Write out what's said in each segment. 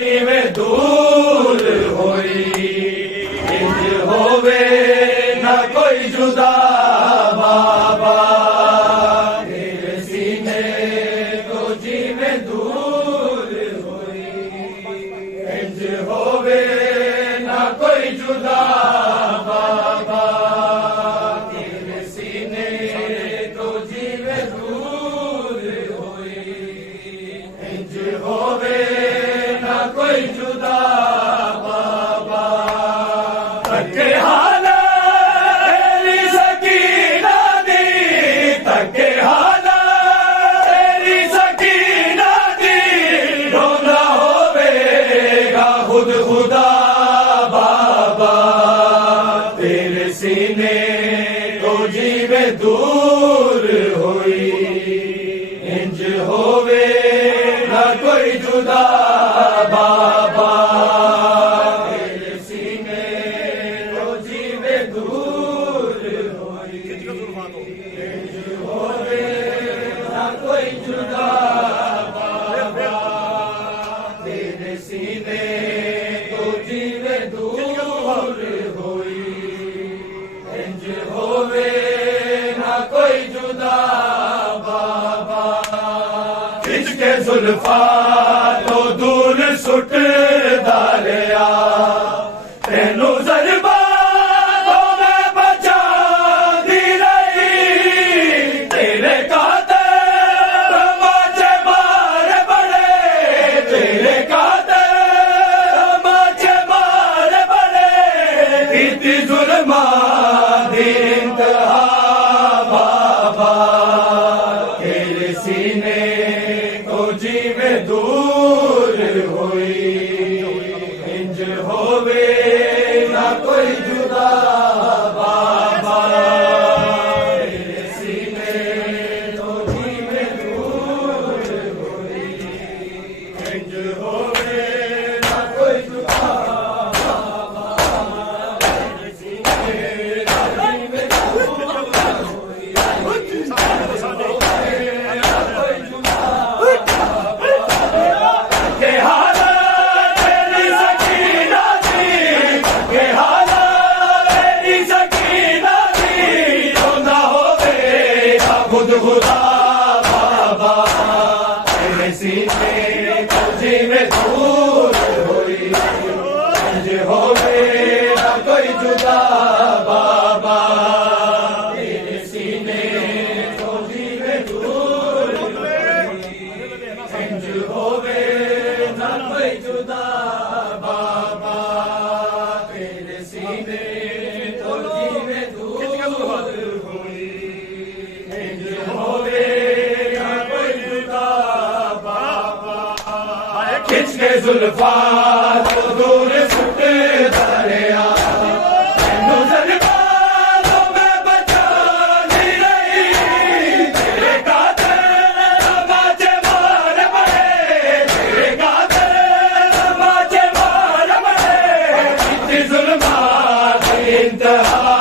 में दूर होई इंज होवे न कोई जुदा बाबा तेरे सीने तो जी में दूर होई इंज होवे न कोई जुदा बाबा तेरे सीने तो जी में दूर होई इंज होवे कोई जुदा बाबा तके हाला तेरी सकीना दी तके हाला तेरी सकीना दी रोना होवेगा खुद खुदा बाबा तेरे सीने तो जीवे दूर होई इंज होवे ना कोई जुदा बाबा तेरे सीने तो जीवे दूर होई इंज होवे ना कोई जुदा बाबा तेरे सीने तो जीवे दूर होई इंज होवे ना कोई जुदा बाबा खिंच के जुल्फा तो दूर सुट दालिया तेनू जरबा तो मैं बचा दी रही तेरे कातर तमाचे मार बड़े तेरे कातर तमाचे मार बड़े इतनी जुल्मा दी इंतहा बाबा तेरे सीने तो जीवे दूर होई इंज होवे ना कोई जुदा बाबा तेरे सीने तो जीवे दूर होई इंज होवे ना कोई जुदा बाबा तेरे सीने तो जीवे दूर होई खुद खुदा बाबा तेरे सीने तो जीवे दूर होई इंज होवे ना कोई जुदा बाबा तेरे सीने तो जीवे दूर होई इंज होवे ना कोई जुदा बाबा तेरे सीने तो जीवे दूर होई खिंच के जुल्फा तो दूर सुट दरिया तेनू जरबा तो मैं बचा दी रही तेरे कातर तमाचे मार बड़े तेरे कातर तमाचे मार बड़े इतनी जुल्मा की इंतहा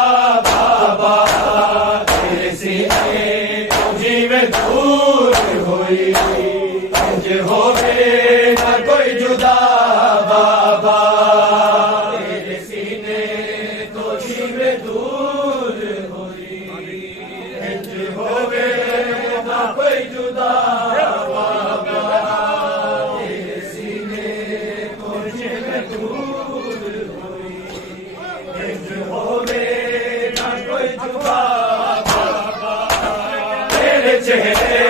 बाबा तेरे सीने तो जीवे दूर होई इंज होवे ना कोई जुदा बाबा तेरे सीने तो जीवे दूर होई इंज होवे ना कोई जुदा बाबा तेरे सीने तो जीवे दूर होई इंज होवे ना कोई जुदा बाबा तेरे चेहरे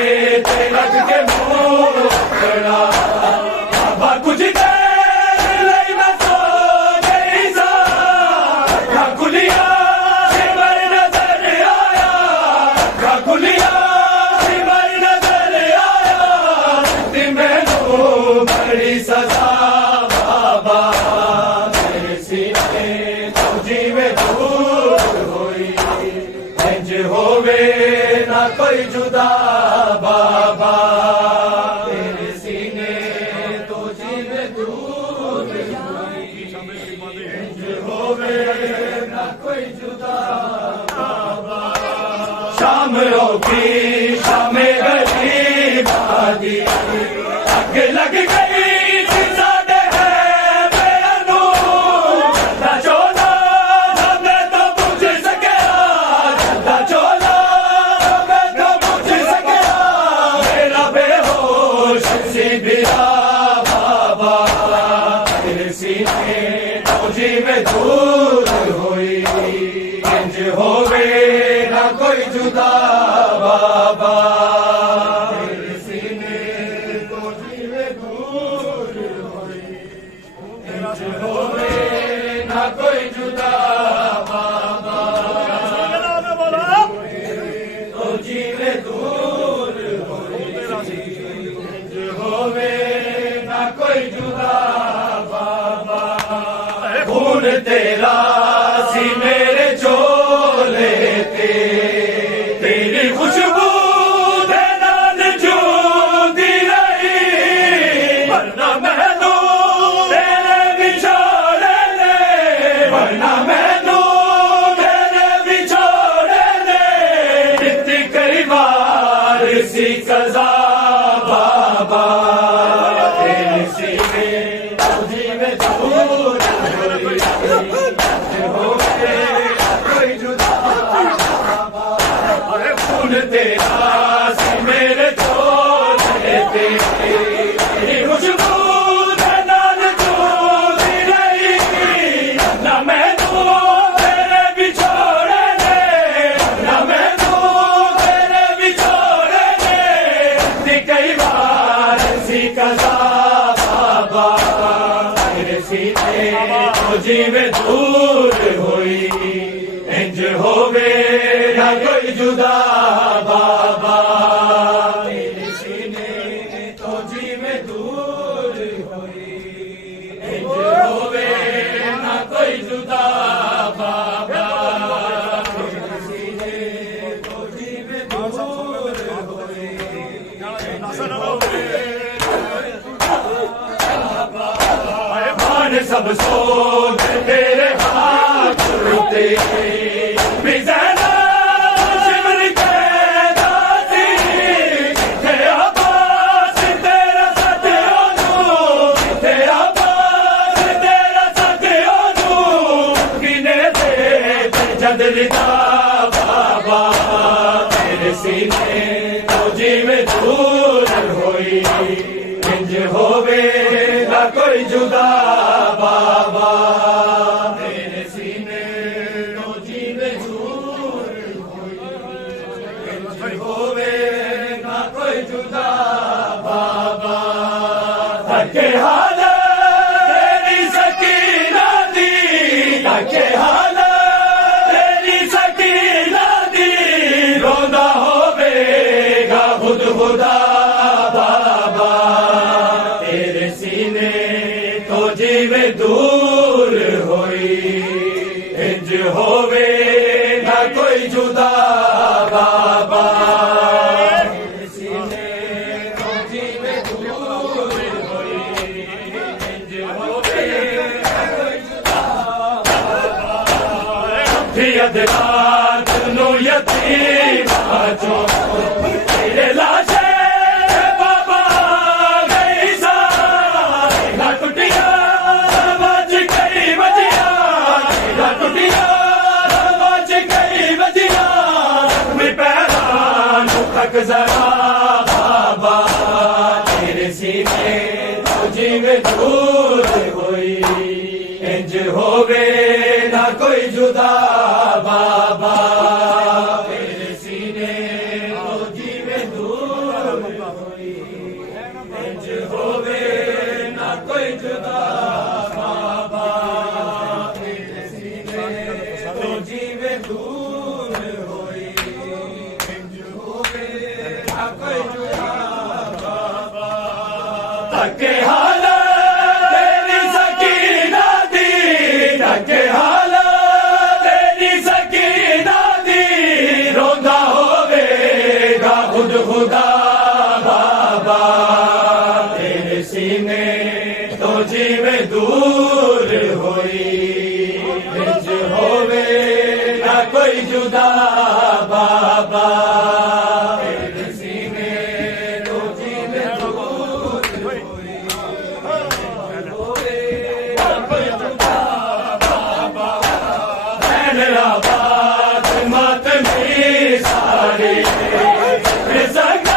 ते लग के मोड़ा बाबा कुछ देर लई मैं सो गई सा खुलिया सिमर नजर आया खुलिया सिमर नजर आया मैनू बड़ी सजा बाबा तेरे सीने तो जीवे दूर होई इंज होवे ना कोई जुदा बाबा तेरे सीने तो जीवे दूर होई इंज होवे ना कोई जुदा बाबा शाम होगी शाम गली बादी आग लग गई साडे बाबा तेरे सीने तो जीवे दूर होई इंज होवे ना कोई जुदा बाबा तेरे सीने तो जीवे दूर होई इंज होवे ना कोई जुदा बाबा तो जीवे दूर होई इंज होवे ना कोई जुदा बाबा खून तेरा सी मेरे चोले ते तेरी खुशबू दे नाल जूदी रही वरना मैनू तेरे बिछोड़े ने वरना मैनू तेरे बिछोड़े ने इतनी कई बार सी कज़ा बाबा तेरे सीने तुझी में दूर कोई जुदा खून तेरा सी मेरे चोले तेरी खुशबू दे नाल जूदी रही ना मैनू तेरे बिछोड़े ने ना मैनू तेरे बिछोड़े ने दी कई बार सी कज़ा बाबा तेरे सीने तो जीवे दूर होई इंज होवे ना कोई जुदा बाबा तेरे सीने तो जीवे दूर होई इंज होवे ना कोई जुदा बाबा तेरे सीने तो जीवे दूर होई इंज होवे मान सब सोच तेरे हाथ उते बिज़ना शिमर के दाती थे आबास तेरा सत्योनु थे आबास तेरा सत्योनु किने दे जद लिदा बाबा तेरे सीने तो जीवे दूर होई इंज होवे ना कोई जुदा बाबा तेरे सीने तो जीवे दूर होई इंज होवे ना कोई जुदा बाबा धक्के हाल तेरी सकीना दी धक्के हाल तेरी सकीना दी रोंदा होवेगा खुद खुदा बाबा तेरे सीने तो जीवे दूर होई इंज होवे ना कोई जुदा बाबा तेरे सीने तो जीवे दूर होई इंज होवे ना कोई जुदा बाबा रात नु यतीमा चो तेरे लाशे बाबा गई सा ना टुटिया बज गई बजिया ना टुटिया बज गई बजिया मैं पैरान तक जरा बाबा तेरे सीने तो जीवे दूर होई इंज होवे ना कोई जुदा बाबा तेरे सीने तो जीवे दूर होई इंज होवे ना कोई जुदा बाबा तेरे सीने तो जीवे दूर होई इंज होवे ना कोई जुदा बाबा तके हाल तेरी सकीना दी तके हाल तेरी सकीना दी रोंदा होवेगा खुद खुदा बाबा तेरे सीने तो जीवे दूर होई इंज होवे ना कोई जुदा बाबा तेरे सीने तो जीवे दूर होई इंज होवे ना कोई जुदा बाबा मेरा बात मत मेरी सारी संग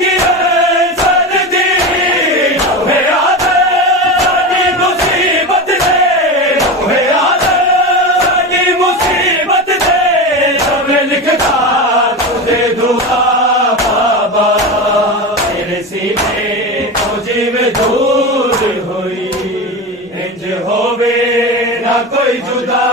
गिरे सर्दी मेरा में दूर हुई इंज होवे ना कोई जुदा